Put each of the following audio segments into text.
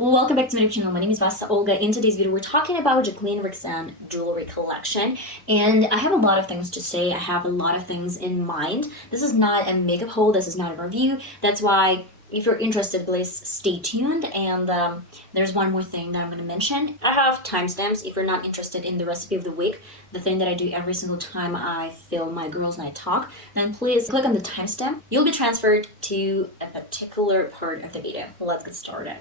Welcome back to my channel. My name is VassaOlga. In today's video, we're talking about Jaclyn Roxanne jewelry collection, and I have a lot of things to say. I have a lot of things in mind. This is not a makeup haul. This is not a review. That's why, if you're interested, please stay tuned. And there's one more thing that I'm going to mention. I have timestamps if you're not interested in the recipe of the week, the thing that I do every single time I film my girls' night talk. Then please click on the timestamp. You'll be transferred to a particular part of the video. Let's get started.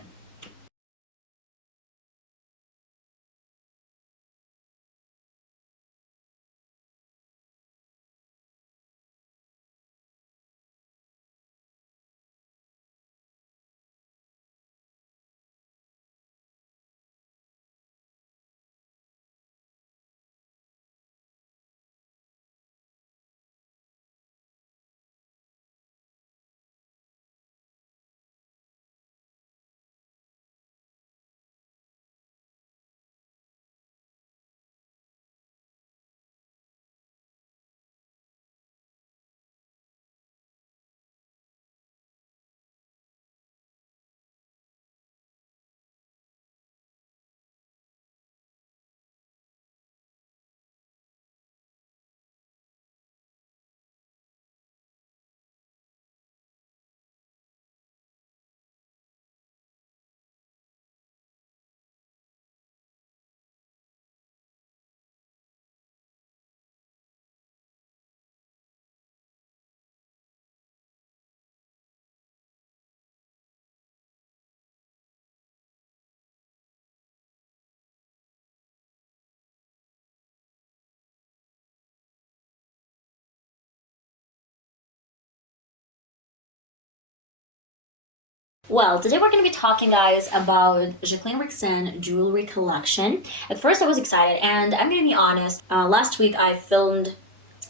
Well, today we're going to be talking, guys, about Jaclyn Roxanne jewelry collection. At first I was excited, and I'm going to be honest, last week I filmed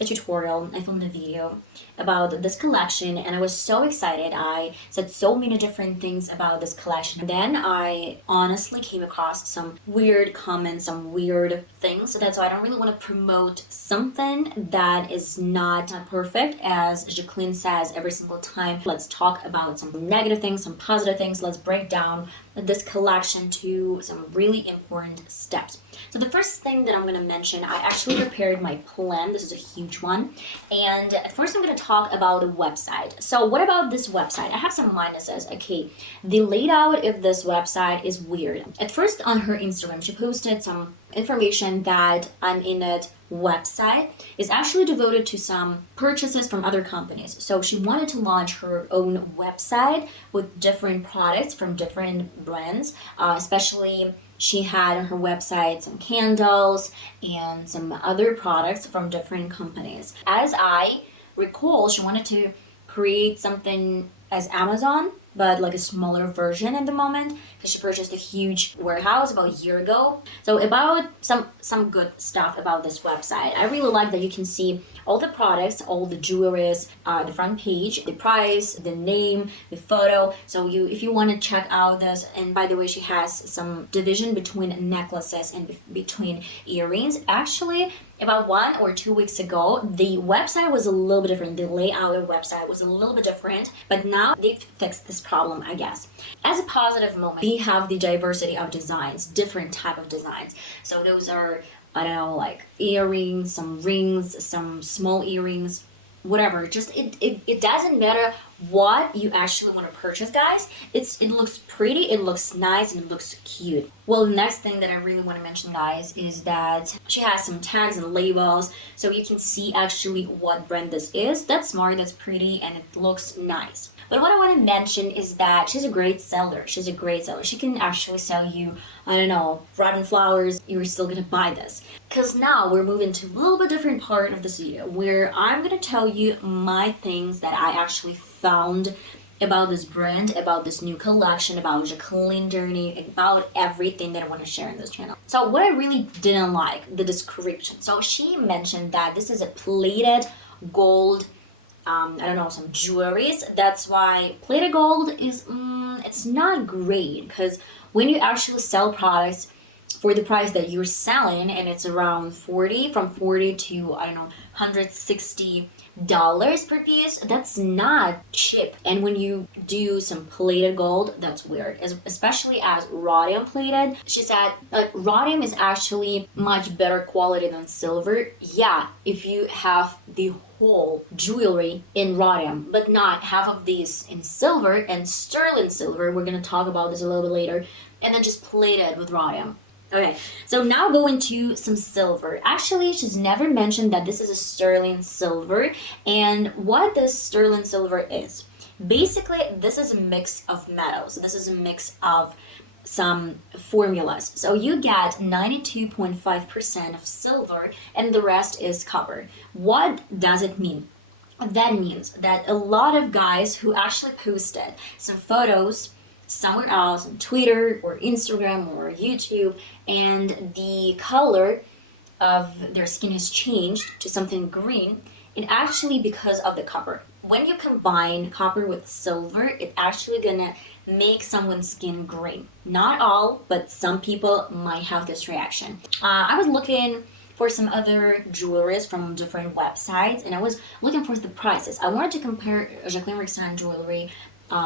a tutorial, I filmed a video about this collection, and I was so excited. I said so many different things about this collection. And then I honestly came across some weird comments, some weird things. So that's why I don't really want to promote something that is not perfect. As Jaclyn says every single time, let's talk about some negative things, some positive things. Let's break down this collection to some really important steps. So the first thing that I'm going to mention, I actually prepared my plan. This is a huge one. And at first I'm going to talk about the website. So what about this website? I have some minuses. Okay, the layout of this website is weird. At first on her Instagram, she posted some information that I'm in it website is actually devoted to some purchases from other companies. So she wanted to launch her own website with different products from different brands, especially she had on her website some candles and some other products from different companies. As I recall, she wanted to create something as Amazon, but like a smaller version at the moment, because she purchased a huge warehouse about a year ago. So about some good stuff about this website. I really like that you can see all the products, all the jewelries, the front page, the price, the name, the photo. So if you want to check out this, and by the way, she has some division between necklaces and between earrings. Actually, about 1 or 2 weeks ago, the website was a little bit different. The layout of the website was a little bit different, but now they've fixed this problem, I guess. As a positive moment, we have the diversity of designs, different type of designs. So those are, I don't know, like earrings, some rings, some small earrings, whatever. Just it doesn't matter what you actually want to purchase, guys. It looks pretty, it looks nice, and it looks cute. Well, the next thing that I really want to mention, guys, is that she has some tags and labels, so you can see actually what brand this is. That's smart, that's pretty, and it looks nice. But what I want to mention is that she's a great seller. She's a great seller. She can actually sell you, I don't know, rotten flowers. You're still gonna buy this. Because now we're moving to a little bit different part of this video where I'm gonna tell you my things that I actually found about this brand, about this new collection, about Jaclyn journey, about everything that I want to share in this channel. So what I really didn't like, the description. So she mentioned that this is a plated gold, I don't know, some jewelries. That's why plated gold is, it's not great, because when you actually sell products for the price that you're selling, and it's around 40, from 40 to, I don't know, $160, $8 per piece. That's not cheap. And when you do some plated gold, that's weird, especially as rhodium plated. She said rhodium is actually much better quality than silver. Yeah, if you have the whole jewelry in rhodium, but not half of these in silver and sterling silver. We're gonna talk about this a little bit later, and then just plated with rhodium. Okay, so now go into some silver. Actually, she's never mentioned that this is a sterling silver, and what this sterling silver is. Basically, this is a mix of metals. This is a mix of some formulas. So you get 92.5% of silver and the rest is copper. What does it mean? That means that a lot of guys who actually posted some photos somewhere else on Twitter or Instagram or YouTube, and the color of their skin has changed to something green, and actually because of the copper. When you combine copper with silver, it's actually gonna make someone's skin green. Not all, but some people might have this reaction. I was looking for some other jewelries from different websites, and I was looking for the prices. I wanted to compare Jaclyn Roxanne jewelry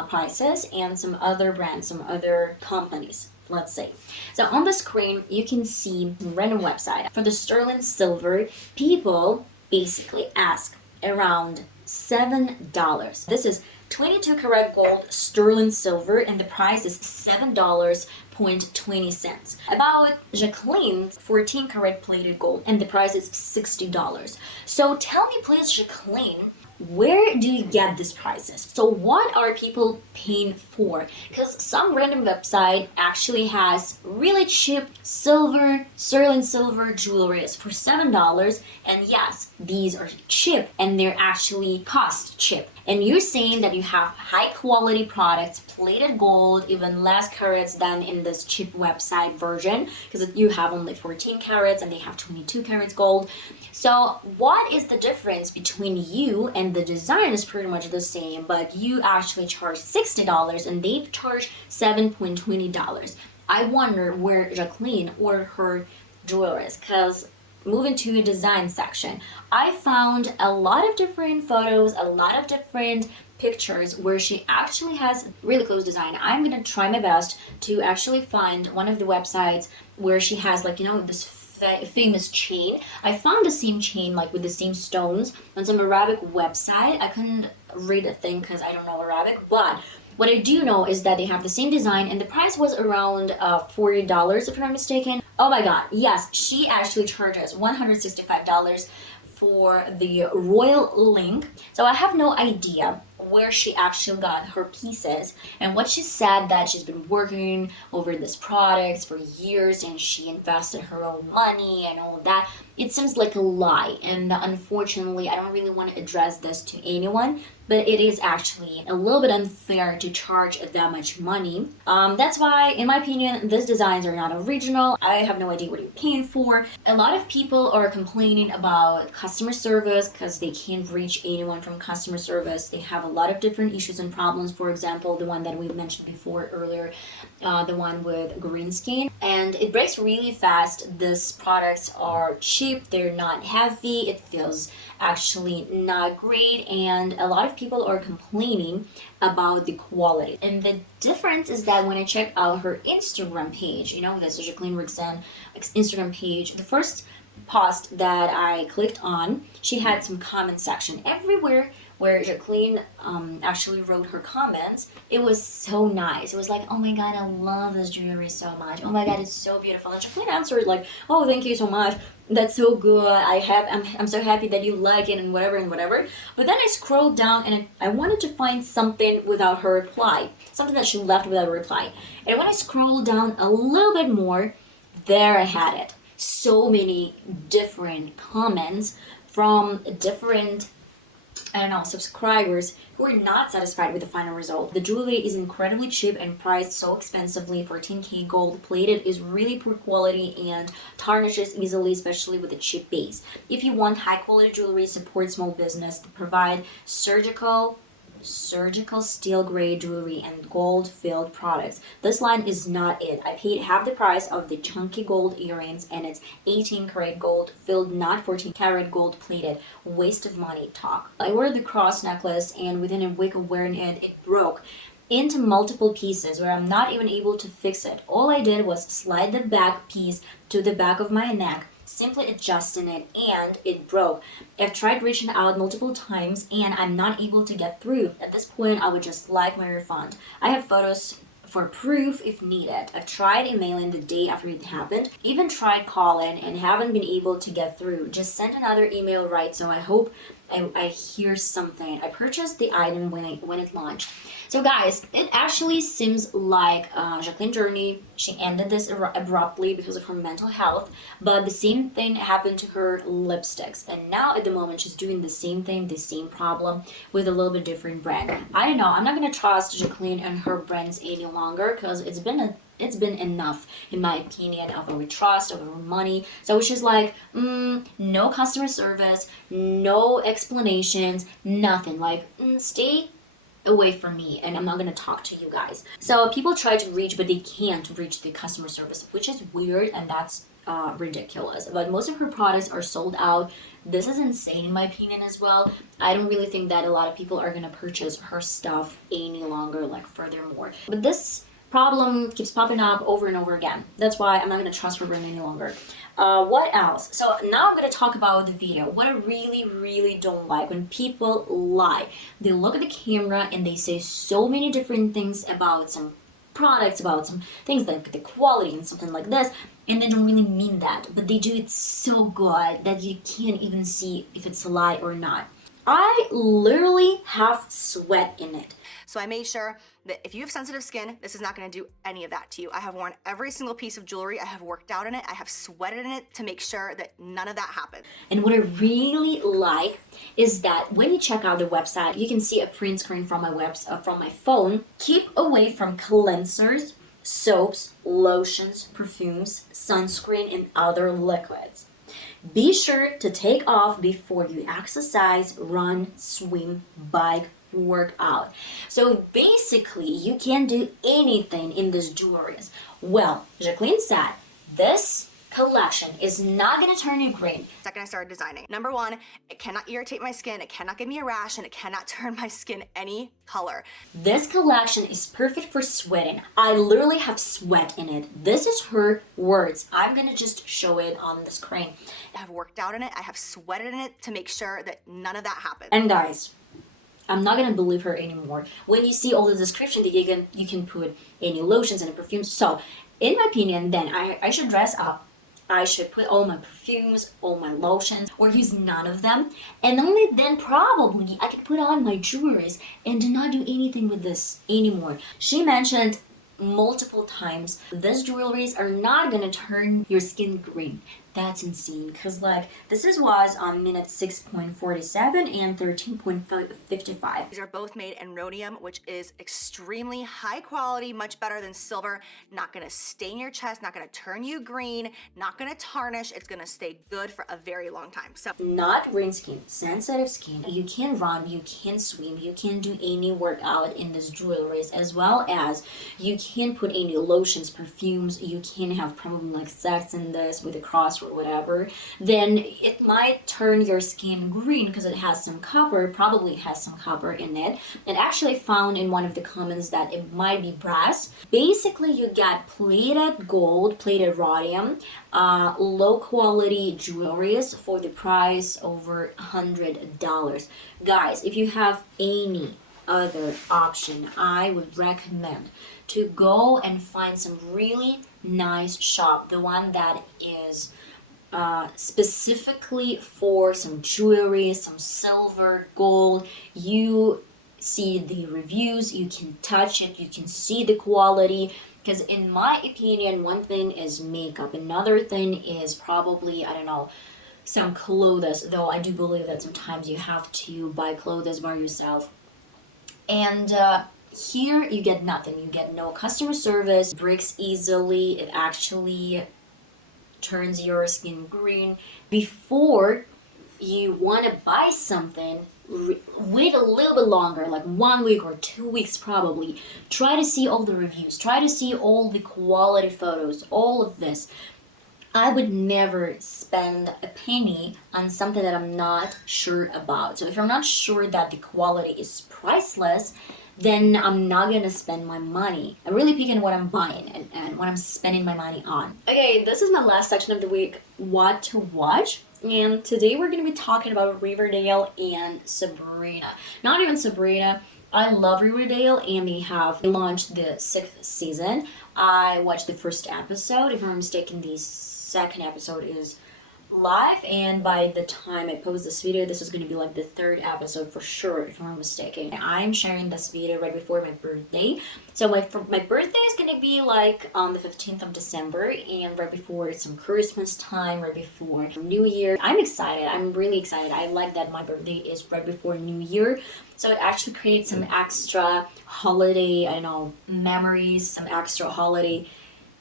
prices and some other brands, some other companies, let's say. So on the screen, you can see a random website. For the sterling silver, people basically ask around $7. This is 22 karat gold sterling silver, and the price is $7.20. About Jaclyn's 14 karat plated gold, and the price is $60. So tell me please, Jaclyn, where do you get these prices? So what are people paying for? Because some random website actually has really cheap silver, sterling silver jewelries for $7, and yes, these are cheap and they're actually cost cheap. And you're saying that you have high quality products, plated gold, even less carats than in this cheap website version, because you have only 14 carats and they have 22 carats gold. So what is the difference between you and the design is pretty much the same, but you actually charge $60 and they charge $7.20. I wonder where Jaclyn ordered her jewelries, because moving to the design section, I found a lot of different photos, a lot of different pictures where she actually has really close design. I'm gonna try my best to actually find one of the websites where she has, like, you know, this famous chain. I found the same chain, like with the same stones, on some Arabic website. I couldn't read a thing because I don't know Arabic, but what I do know is that they have the same design, and the price was around $40 if I'm not mistaken. Oh my god, yes, she actually charges $165 for the royal link. So I have no idea where she actually got her pieces, and what she said that she's been working over this product for years and she invested her own money and all that. It seems like a lie, and unfortunately I don't really want to address this to anyone, but it is actually a little bit unfair to charge that much money. That's why, in my opinion, these designs are not original. I have no idea what you're paying for. A lot of people are complaining about customer service because they can't reach anyone from customer service. They have a lot of different issues and problems. For example, the one that we mentioned before earlier, the one with green skin, and it breaks really fast. These products are cheap, they're not heavy, it feels actually not great, and a lot of people are complaining about the quality. And the difference is that when I check out her Instagram page, you know, this is Jaclyn Roxanne Instagram page, the first post that I clicked on, she had some comment section everywhere where Jaclyn actually wrote her comments. It was so nice. It was like, oh my god, I love this jewelry so much. Oh my god, it's so beautiful. And Jaclyn answered like, oh, thank you so much. That's so good. I'm so happy that you like it and whatever and whatever. But then I scrolled down and I wanted to find something without her reply, something that she left without a reply. And when I scrolled down a little bit more, there I had it. So many different comments from different, I don't know, subscribers who are not satisfied with the final result. The jewelry is incredibly cheap and priced so expensively. 14K gold plated is really poor quality and tarnishes easily, especially with a cheap base. If you want high quality jewelry, support small business, provide surgical surgical steel grade jewelry and gold filled products. This line is not it. I paid half the price of the chunky gold earrings and it's 18 karat gold filled, not 14 karat gold plated. Waste of money talk. I ordered the cross necklace and within a week of wearing it, it broke into multiple pieces where I'm not even able to fix it. All I did was slide the back piece to the back of my neck, simply adjusting it, and it broke. I've tried reaching out multiple times and I'm not able to get through. At this point, I would just like my refund. I have photos for proof if needed. I've tried emailing the day after it happened, even tried calling and haven't been able to get through. Just sent another email, right? So I hope I hear something. I purchased the item when it launched. So guys, it actually seems like Jaclyn's journey, she ended this abruptly because of her mental health, but the same thing happened to her lipsticks. And now at the moment, she's doing the same thing, the same problem with a little bit different brand. I don't know. I'm not going to trust Jaclyn and her brands any longer because it's been enough, in my opinion, of our trust, of our money. So it's just like, no customer service, no explanations, nothing. Like, stay away from me and I'm not going to talk to you guys. So people try to reach, but they can't reach the customer service, which is weird and that's ridiculous. But most of her products are sold out. This is insane in my opinion as well. I don't really think that a lot of people are going to purchase her stuff any longer, like furthermore. But this problem keeps popping up over and over again. That's why I'm not going to trust her brand any longer. What else? So now I'm going to talk about the video. What I really don't like when people lie. They look at the camera and they say so many different things about some products, about some things like the quality and something like this, and they don't really mean that. But they do it so good that you can't even see if it's a lie or not. I literally have sweat in it. So I made sure that if you have sensitive skin, this is not gonna do any of that to you. I have worn every single piece of jewelry. I have worked out in it. I have sweated in it to make sure that none of that happened. And what I really like is that when you check out the website, you can see a print screen from my phone. Keep away from cleansers, soaps, lotions, perfumes, sunscreen, and other liquids. Be sure to take off before you exercise, run, swim, bike, work out. So basically, you can't do anything in this jewelry. Well, Jaclyn said this collection is not going to turn you green. Second I started designing. Number one, it cannot irritate my skin, it cannot give me a rash, and it cannot turn my skin any color. This collection is perfect for sweating. I literally have sweat in it. This is her words. I'm going to just show it on the screen. I have worked out in it, I have sweated in it to make sure that none of that happened. And guys, I'm not gonna believe her anymore. When you see all the description that you can put any lotions and perfumes. So, in my opinion, then I should dress up. I should put all my perfumes, all my lotions, or use none of them. And only then probably I could put on my jewelries and do not do anything with this anymore. She mentioned multiple times, these jewelries are not gonna turn your skin green. That's insane, because like this was on minute 6.47 and 13.55. These are both made in rhodium, which is extremely high quality, much better than silver. Not gonna stain your chest, not gonna turn you green, not gonna tarnish. It's gonna stay good for a very long time. So not green skin, sensitive skin. You can run, you can swim, you can do any workout in this jewelries, as well as you can put any lotions, perfumes. You can have probably like sex in this with a cross or whatever, then it might turn your skin green because it has some copper, probably has some copper in it. And actually found in one of the comments that it might be brass. Basically, you get plated gold, plated rhodium, low quality jewelries for the price over $100. Guys, if you have any other option, I would recommend to go and find some really nice shop, the one that is specifically for some jewelry, some silver, gold. You see the reviews, you can touch it, you can see the quality. Because in my opinion, one thing is makeup, another thing is probably, I don't know, some clothes, though I do believe that sometimes you have to buy clothes by yourself. And here you get nothing. You get no customer service, breaks easily, it actually turns your skin green before you want to buy something, wait a little bit longer, like 1 week or 2 weeks probably. Try to see all the reviews, try to see all the quality photos, all of this. I would never spend a penny on something that I'm not sure about. So if I'm not sure that the quality is priceless, then I'm not gonna spend my money. I'm really picking what I'm buying and what I'm spending my money on. Okay, this is my last section of the week, what to watch. And today we're gonna be talking about Riverdale and Sabrina. Not even Sabrina. I love Riverdale, and they have launched the 6th season. I watched the first episode. If I'm not mistaken, the second episode is live, and by the time I post this video, this is going to be like the 3rd episode for sure, if I'm not mistaken. I'm sharing this video right before my birthday, so my birthday is going to be like on the 15th of December, and right before some Christmas time, right before New Year. I'm excited. I'm really excited. I like that my birthday is right before New Year, so it actually creates some extra holiday, I don't know, memories, some extra holiday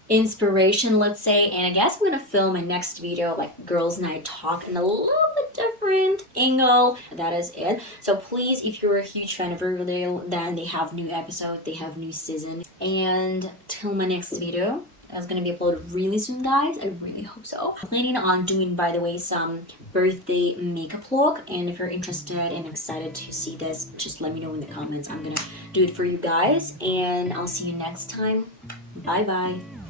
inspiration, let's say. And I guess I'm gonna film my next video like girls night talk in a little bit different angle. That is it. So please, if you're a huge fan of Riverdale, then they have new episodes, they have new season. And till my next video, it's gonna be uploaded really soon, guys. I really hope so. I'm planning on doing, by the way, some birthday makeup look, and if you're interested and excited to see this, just let me know in the comments. I'm gonna do it for you guys, and I'll see you next time. Bye bye.